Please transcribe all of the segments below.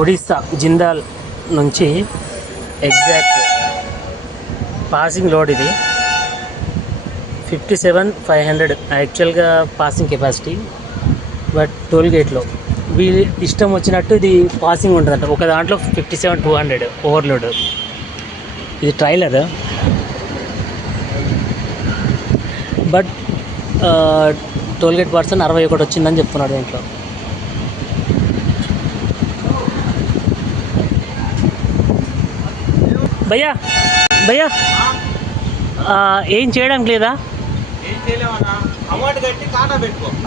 ఒడిస్సా జిందాల్ నుంచి exact passing load ఇది 57,500 యాక్చువల్గా పాసింగ్ కెపాసిటీ. బట్ టోల్ గేట్లో వీళ్ళు ఇష్టం వచ్చినట్టు ఇది పాసింగ్ ఉంటుందంట. ఒక దాంట్లో 57,200 ఓవర్లోడ్. ఇది trailer. But toll gate person 61 వచ్చిందని చెప్తున్నాడు దీంట్లో. భయ్యా భయ్యా ఏం చేయడానికి లేదా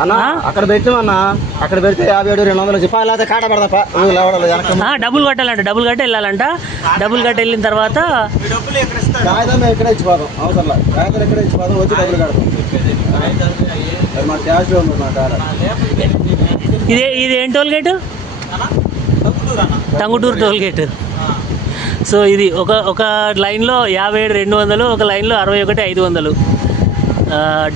అన్నా? అక్కడ పెట్టామన్నా, అక్కడ పెడితే 57,200 చెప్పాలి, లేదా కాట పడదా డబ్బులు కట్టాలంట. డబ్బులు కట్టి వెళ్ళాలంట. డబ్బులు కట్టి వెళ్ళిన తర్వాత ఎక్కడ ఇచ్చిపోదాం అవసరం కాగితాలు ఎక్కడ ఇచ్చిపోదాం, వచ్చి డబ్బులు కడతాం. మా క్యాష్ ఉంది నా కాడ. ఇది ఏం toll gate? Tanguturu toll gate. So ఇది ఒక లైన్లో 57,200, ఒక లైన్లో 61,500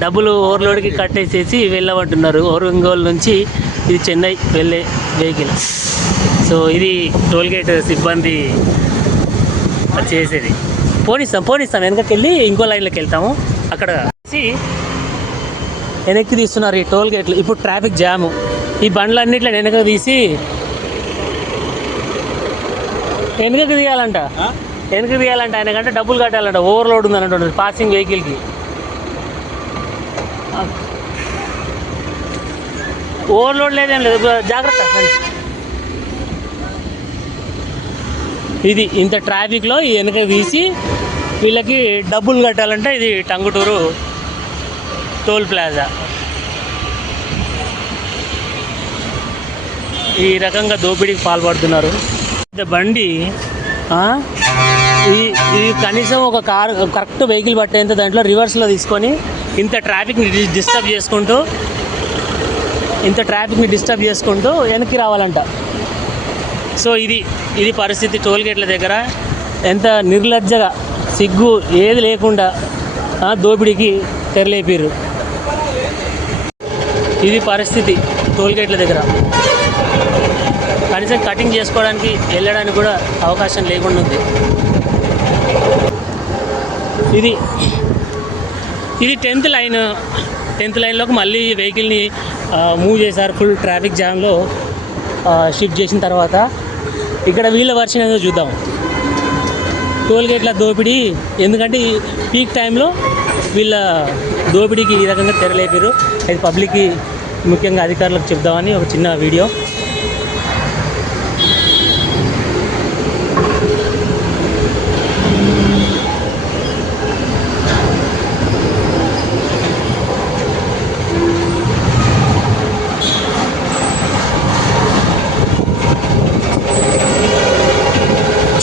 డబ్బులు ఓవర్లోడ్కి కట్టేసేసి వెళ్ళమంటున్నారు. ఒంగోలు నుంచి ఇది చెన్నై వెళ్ళే వెహికల్. సో ఇది టోల్గేట్ సిబ్బంది చేసేది. పోనిస్తాం వెనకకి వెళ్ళి ఇంకో లైన్లోకి వెళ్తాము. అక్కడ వెనక్కి తీస్తున్నారు ఈ టోల్గేట్లు. ఇప్పుడు ట్రాఫిక్ జాము. ఈ బండ్లన్నిట్లో వెనక తీసి వెనకకి తీయాలంట. ఆయనకంటే డబ్బులు కట్టాలంట. ఓవర్లోడ్ ఉందని అంటున్నారు పాసింగ్ వెహికల్కి. ఓవర్లోడ్ లేదేం లేదు, జాగ్రత్త. ఇది ఇంత ట్రాఫిక్లో ఈ వెనక తీసి వీళ్ళకి డబ్బులు కట్టాలంటే ఇది టంగుటూరు టోల్ ప్లాజా. ఈ రకంగా దోపిడీకి పాల్పడుతున్నారు. బండి ఇది కనీసం ఒక కారు కరెక్ట్ వెహికల్ పట్టేంత దాంట్లో రివర్స్లో తీసుకొని ఇంత ట్రాఫిక్ని డిస్టర్బ్ చేసుకుంటూ వెనక్కి రావాలంట. సో ఇది పరిస్థితి టోల్గేట్ల దగ్గర. ఎంత నిర్లజ్జగా, సిగ్గు ఏది లేకుండా దోపిడీకి తెరలేపారు. ఇది పరిస్థితి టోల్గేట్ల దగ్గర. కనీసం కటింగ్ చేసుకోవడానికి వెళ్ళడానికి కూడా అవకాశం లేకుండా ఉంది. ఇది 10th లైన్లోకి మళ్ళీ వెహికల్ని మూవ్ చేశారు. ఫుల్ ట్రాఫిక్ జామ్లో షిఫ్ట్ చేసిన తర్వాత ఇక్కడ వీళ్ళ వర్షన్ ఏదో చూద్దాం. టోల్గేట్ల దోపిడీ, ఎందుకంటే పీక్ టైంలో వీళ్ళ దోపిడీకి ఈ రకంగా తెరలేపారు. అది పబ్లిక్కి, ముఖ్యంగా అధికారులకు చెప్దామని ఒక చిన్న వీడియో.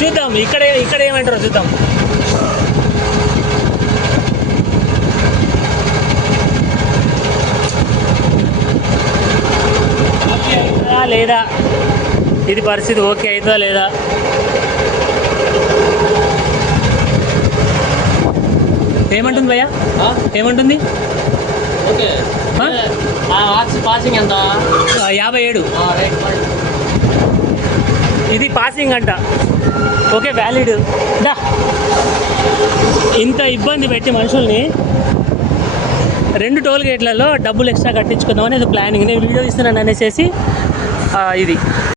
చూద్దాం ఇక్కడ ఏమంటారో చూద్దాం. లేదా ఇది పరిస్థితి ఓకే అవుతుందా లేదా? ఏమంటుంది భయ్యా? ఏమంటుంది? 57. ఇది పాసింగ్ అంట. Okay, valid. ఇంత ఇబ్బంది పెట్టి మనుషుల్ని 2 టోల్ గేట్లలో డబ్బులు ఎక్స్ట్రా కట్టించుకుందామని అది ప్లానింగ్. నేను వీడియో ఇస్తున్నాను అనేసి ఇది